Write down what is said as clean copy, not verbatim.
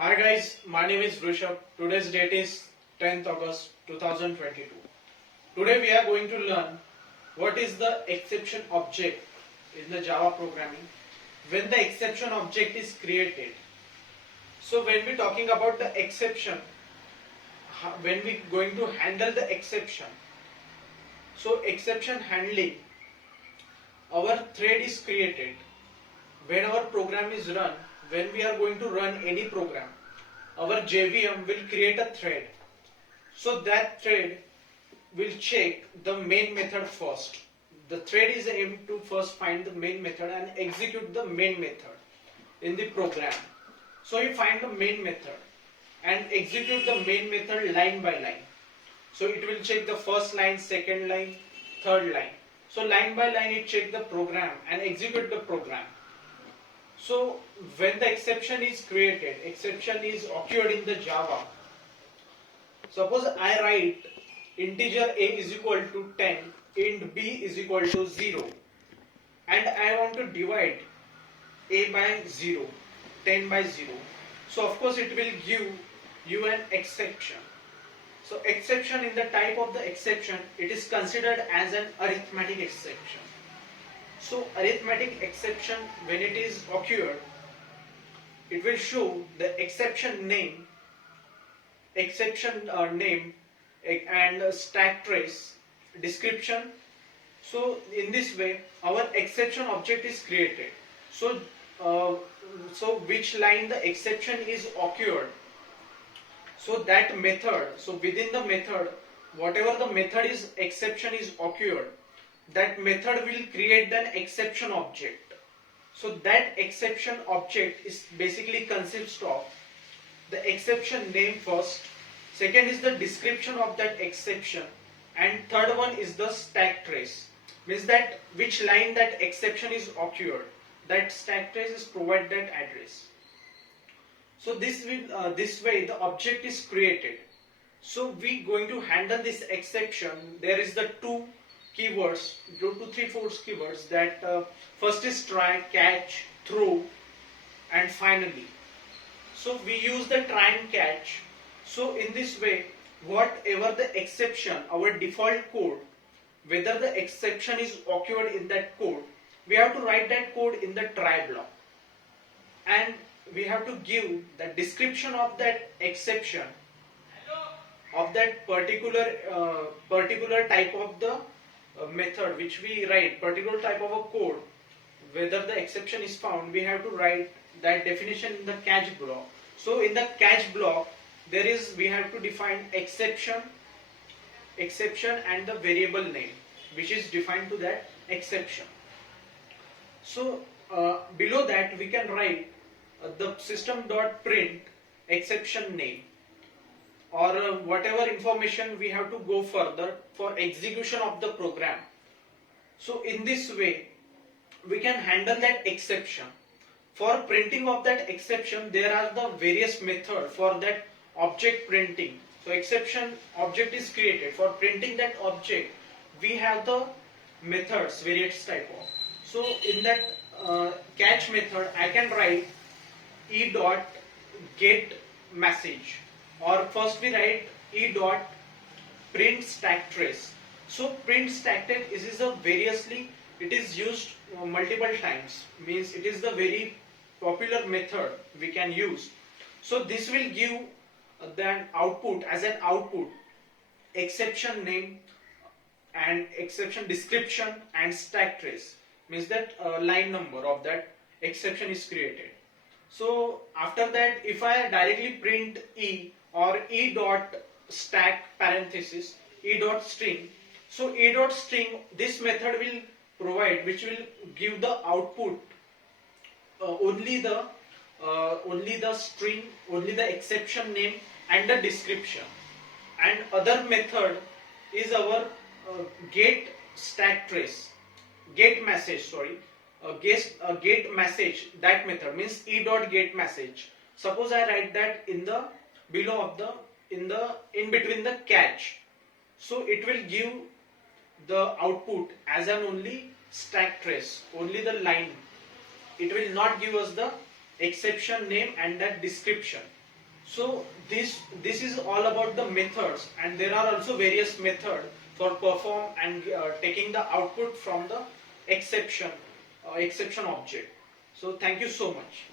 Hi guys, my name is Rishabh. Today's date is 10th August 2022. Today we are going to learn what is the exception object in the Java programming, when the exception object is created. So when we talking about the exception, when we going to handle the exception. So exception handling, our thread is created. When our program is run, when we are going to run any program, our JVM will create a thread. So that thread will check the main method first. The thread is aimed to first find the main method and execute the main method in the program. So you find the main method and execute the main method line by line. So it will check the first line, second line, third line. So line by line it check the program and execute the program. So when the exception is created, exception is occurred in the Java. Suppose I write integer a is equal to 10, int b is equal to 0, and I want to divide a by 0, 10 by 0. So of course it will give you an exception. So exception, in the type of the exception, it is considered as an arithmetic exception. So arithmetic exception, when it is occurred, it will show the exception name and stack trace description. So in this way our exception object is created. So which line the exception is occurred, so that method, so within the method, whatever the method is exception is occurred, that method will create an exception object. So that exception object is basically consists of the exception name first, second is the description of that exception, and third one is the stack trace. Means that which line that exception is occurred, that stack trace is provide that address. So this way the object is created. So we going to handle this exception. There is the two keywords, 2 to 3 4 keywords, that first is try, catch, throw, and finally. So we use the try and catch. So in this way, whatever the exception, our default code, whether the exception is occurred in that code, we have to write that code in the try block, and we have to give the description of that exception of that particular type of the method which we write, particular type of a code, whether the exception is found, we have to write that definition in the catch block. So in the catch block we have to define exception and the variable name which is defined to that exception. So below that we can write the system.print exception name, or whatever information we have to go further for execution of the program. So in this way we can handle that exception. For printing of that exception, there are the various methods for that object printing. So exception object is created. For printing that object, we have the methods, various type of. So in that catch method, I can write e dot get message, or first we write e dot print stack trace. So print stack trace is a variously, it is used multiple times, means it is the very popular method we can use. So this will give then output, as an output, exception name and exception description and stack trace, means that line number of that exception is created. So after that, if I directly print e or e dot stack parenthesis e dot string, so e dot string, this method will provide, which will give the output only the string, only the exception name and the description. And other method is our get stack trace, get message, get message. That method means e dot get message. Suppose I write that in the below of the in between the catch, so it will give the output as an only stack trace, only the line. It will not give us the exception name and that description. So this is all about the methods, and there are also various methods for perform and taking the output from the exception exception object. So thank you so much.